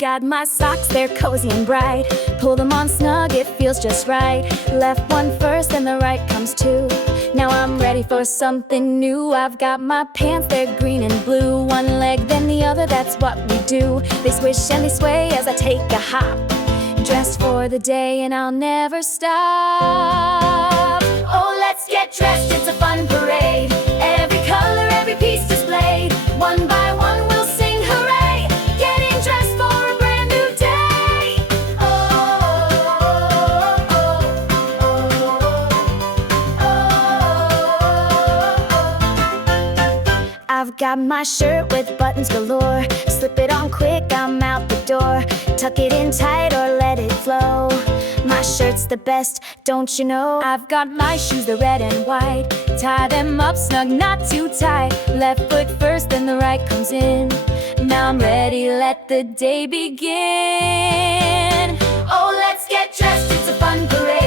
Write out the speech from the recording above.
got my socks, they're cozy and bright. Pull them on snug, it feels just right. Left one first and the right comes too. Now I'm ready for something new. I've got my pants, they're green and blue. One leg, then the other, that's what we do. They swish and they sway as I take a hop. Dressed for the day and I'll never stop. Oh, let's get dressed, it's a fun parade. Every color, every piece displayed. One by one we'll sing hooray, getting dressed for a brand new day. Oh, oh, oh, oh, oh. I've got my shirt with buttons galore. Slip it on quick, I'm out the door. Tuck it in tight or let it flow. My shirt's the best, don't you know? I've got my shoes, they're red and white. Tie them up snug, not too tight. Left foot first, then the right comes in. Now I'm ready, let the day begin. Oh, let's get dressed, it's a fun parade.